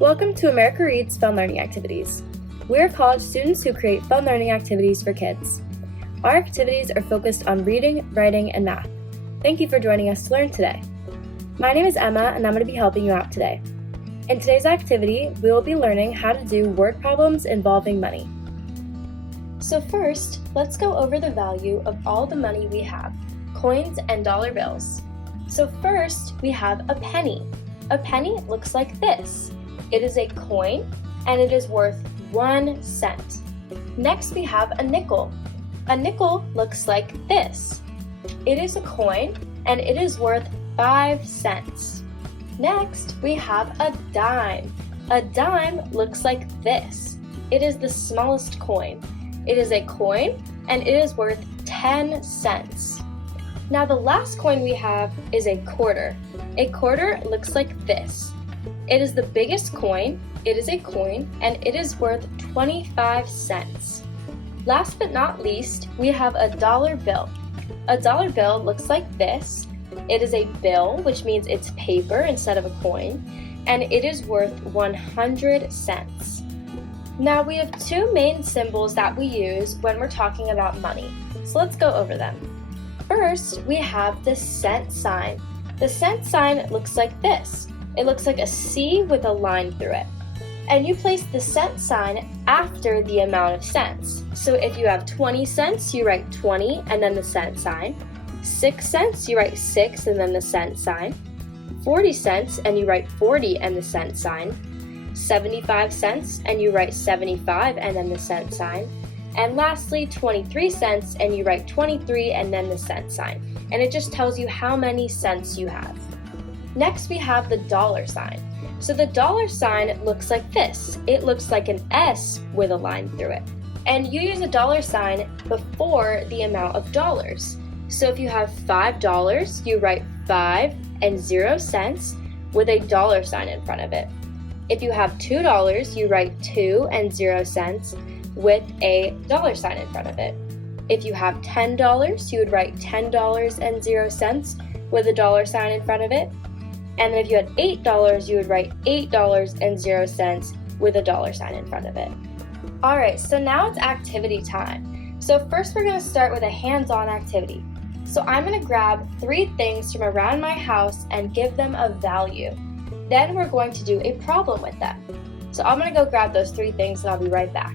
Welcome to America Reads Fun Learning Activities. We are college students who create fun learning activities for kids. Our activities are focused on reading, writing, and math. Thank you for joining us to learn today. My name is Emma, and I'm going to be helping you out today. In today's activity, we will be learning how to do word problems involving money. So first, let's go over the value of all the money we have, coins and dollar bills. So first, we have a penny. A penny looks like this. It is a coin, and it is worth 1 cent. Next, we have a nickel. A nickel looks like this. It is a coin, and it is worth 5 cents. Next, we have a dime. A dime looks like this. It is the smallest coin. It is a coin, and it is worth 10 cents. Now, the last coin we have is a quarter. A quarter looks like this. It is the biggest coin, it is a coin, and it is worth 25 cents. Last but not least, we have a dollar bill. A dollar bill looks like this. It is a bill, which means it's paper instead of a coin, and it is worth 100 cents. Now we have two main symbols that we use when we're talking about money, so let's go over them. First, we have the cent sign. The cent sign looks like this. It looks like a C with a line through it. And you place the cent sign after the amount of cents. So if you have 20 cents, you write 20 and then the cent sign. 6 cents, you write 6 and then the cent sign. 40 cents and you write 40 and the cent sign. 75 cents and you write 75 and then the cent sign. And lastly, 23 cents and you write 23 and then the cent sign. And it just tells you how many cents you have. Next, we have the dollar sign. So the dollar sign looks like this. It looks like an S with a line through it. And you use a dollar sign before the amount of dollars. So if you have $5, you write 5 and 0 cents with a dollar sign in front of it. If you have $2, you write 2 and 0 cents with a dollar sign in front of it. If you have $10, you would write $10 and 0 cents with a dollar sign in front of it. And then if you had $8, you would write $8 and 0 cents with a dollar sign in front of it. Alright, so now it's activity time. So first we're going to start with a hands-on activity. So I'm going to grab 3 things from around my house and give them a value. Then we're going to do a problem with them. So I'm going to go grab those 3 things and I'll be right back.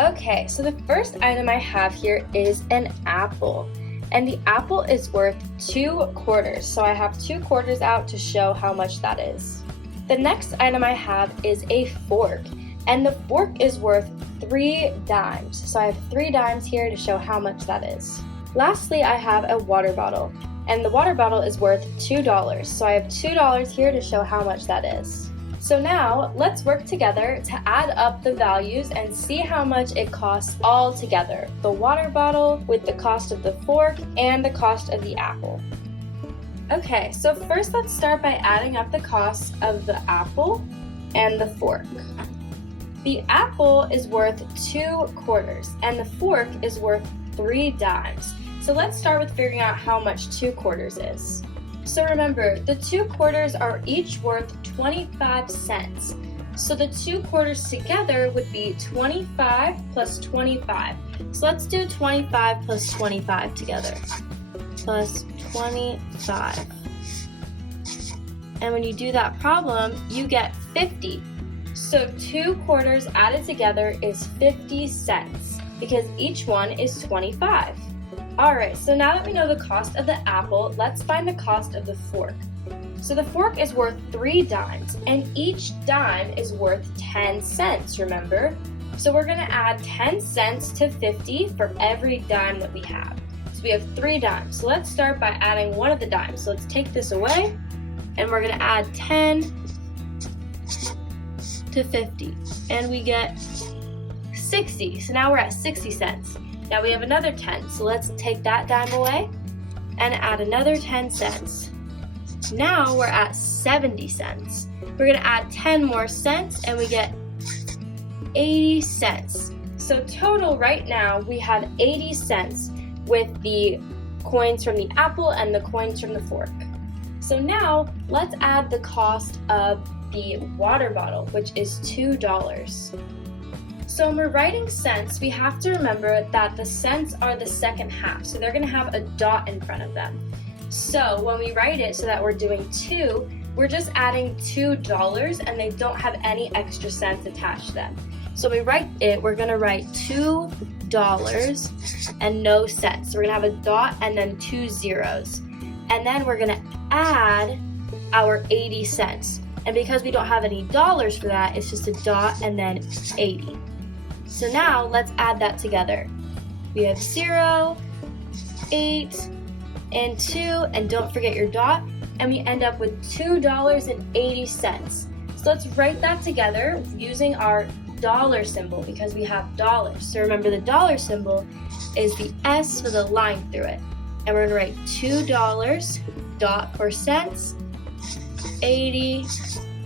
Okay, so the first item I have here is an apple. And the apple is worth 2 quarters. So I have 2 quarters out to show how much that is. The next item I have is a fork. And the fork is worth 3 dimes. So I have 3 dimes here to show how much that is. Lastly, I have a water bottle. And the water bottle is worth $2. So I have $2 here to show how much that is. So now, let's work together to add up the values and see how much it costs all together. The water bottle with the cost of the fork and the cost of the apple. Okay, so first let's start by adding up the costs of the apple and the fork. The apple is worth 2 quarters and the fork is worth 3 dimes. So let's start with figuring out how much 2 quarters is. So remember, the 2 quarters are each worth 25 cents. So the 2 quarters together would be 25 plus 25. So let's do 25 plus 25 together. Plus 25. And when you do that problem, you get 50. So 2 quarters added together is 50 cents because each one is 25. Alright, so now that we know the cost of the apple, let's find the cost of the fork. So the fork is worth 3 dimes, and each dime is worth 10 cents, remember? So we're going to add 10 cents to 50 for every dime that we have. So we have 3 dimes. So let's start by adding one of the dimes. So let's take this away, and we're going to add 10 to 50, and we get 60. So now we're at 60 cents. Now we have another 10, so let's take that dime away and add another 10 cents. Now we're at 70 cents. We're going to add 10 more cents and we get 80 cents. So total right now we have 80 cents with the coins from the apple and the coins from the fork. So now let's add the cost of the water bottle, which is $2. So when we're writing cents, we have to remember that the cents are the second half, so they're going to have a dot in front of them. So when we write it so that we're doing 2, we're just adding $2 and they don't have any extra cents attached to them. So when we write it, we're going to write $2 and no cents. So we're going to have a dot and then 2 zeros. And then we're going to add our 80 cents. And because we don't have any dollars for that, it's just a dot and then 80. So now let's add that together. We have 0, 8, and 2, and don't forget your dot, and we end up with $2.80. So let's write that together using our dollar symbol because we have dollars. So remember the dollar symbol is the S with a line through it. And we're going to write $2, dot for cents, 80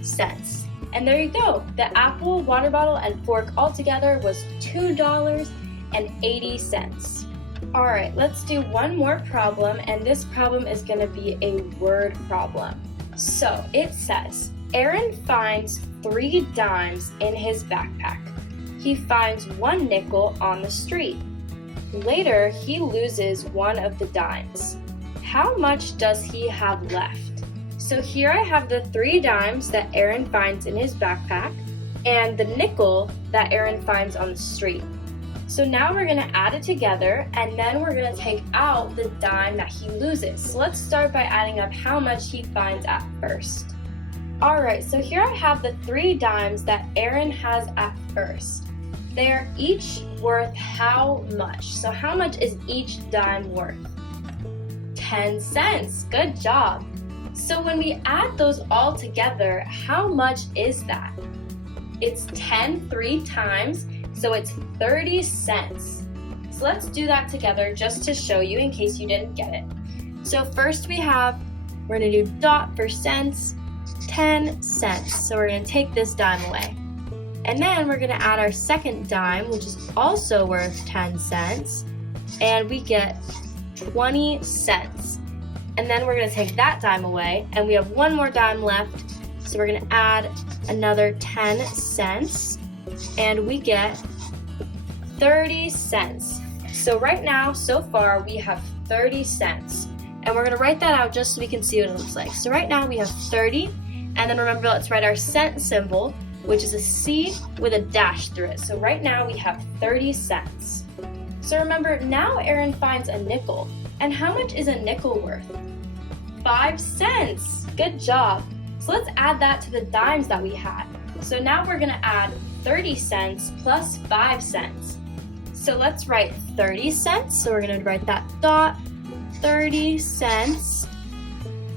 cents. And there you go. The apple, water bottle, and fork all together was $2.80. All right, let's do one more problem, and this problem is going to be a word problem. So it says, Aaron finds 3 dimes in his backpack. He finds 1 nickel on the street. Later, he loses 1 of the dimes. How much does he have left? So here I have the 3 dimes that Aaron finds in his backpack and the nickel that Aaron finds on the street. So now we're going to add it together and then we're going to take out the dime that he loses. So let's start by adding up how much he finds at first. Alright, so here I have the 3 dimes that Aaron has at first. They're each worth how much? So how much is each dime worth? 10 cents. Good job. So when we add those all together, how much is that? It's 10 3 times, so it's 30 cents. So let's do that together just to show you in case you didn't get it. So first we're going to do dot for cents, 10 cents. So we're going to take this dime away. And then we're going to add our second dime, which is also worth 10 cents, and we get 20 cents. And then we're going to take that dime away, and we have 1 more dime left, so we're going to add another 10 cents, and we get 30 cents. So right now, so far, we have 30 cents. And we're going to write that out just so we can see what it looks like. So right now, we have 30, and then remember, let's write our cent symbol, which is a C with a dash through it. So right now, we have 30 cents. So remember, now Aaron finds a nickel. And how much is a nickel worth? 5 cents. Good job. So let's add that to the dimes that we had. So now we're going to add 30 cents plus 5 cents. So let's write 30 cents. So we're going to write that dot, 30 cents.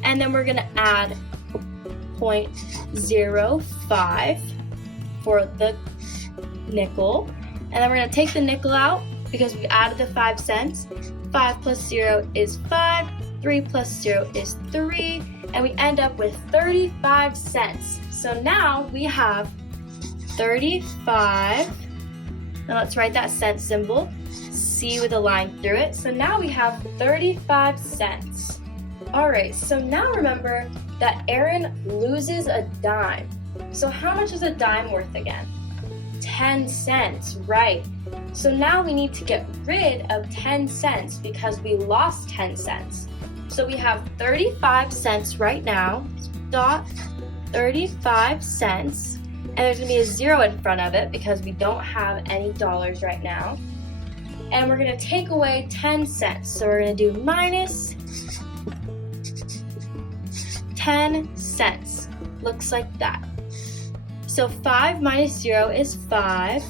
And then we're going to add 0.05 for the nickel. And then we're going to take the nickel out because we added the 5 cents. 5 plus 0 is 5, 3 plus 0 is 3, and we end up with 35 cents. So now we have 35, now let's write that cent symbol, C with a line through it. So now we have 35 cents. Alright, so now remember that Aaron loses a dime. So how much is a dime worth again? 10 cents, right. So now we need to get rid of 10 cents because we lost 10 cents. So we have 35 cents right now, dot 35 cents, and there's going to be a 0 in front of it because we don't have any dollars right now. And we're going to take away 10 cents. So we're going to do minus 10 cents. Looks like that. So 5 minus 0 is 5.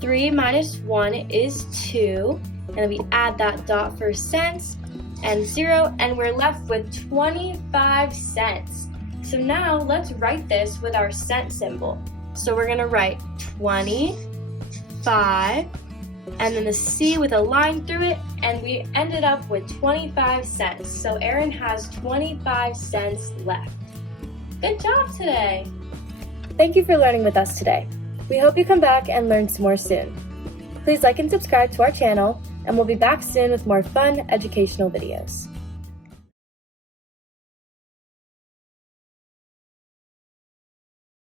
3 minus 1 is 2, and then we add that dot for cents and 0, and we're left with 25 cents. So now let's write this with our cent symbol. So we're going to write 25, and then the C with a line through it, and we ended up with 25 cents. So Aaron has 25 cents left. Good job today! Thank you for learning with us today. We hope you come back and learn some more soon. Please like and subscribe to our channel, and we'll be back soon with more fun educational videos.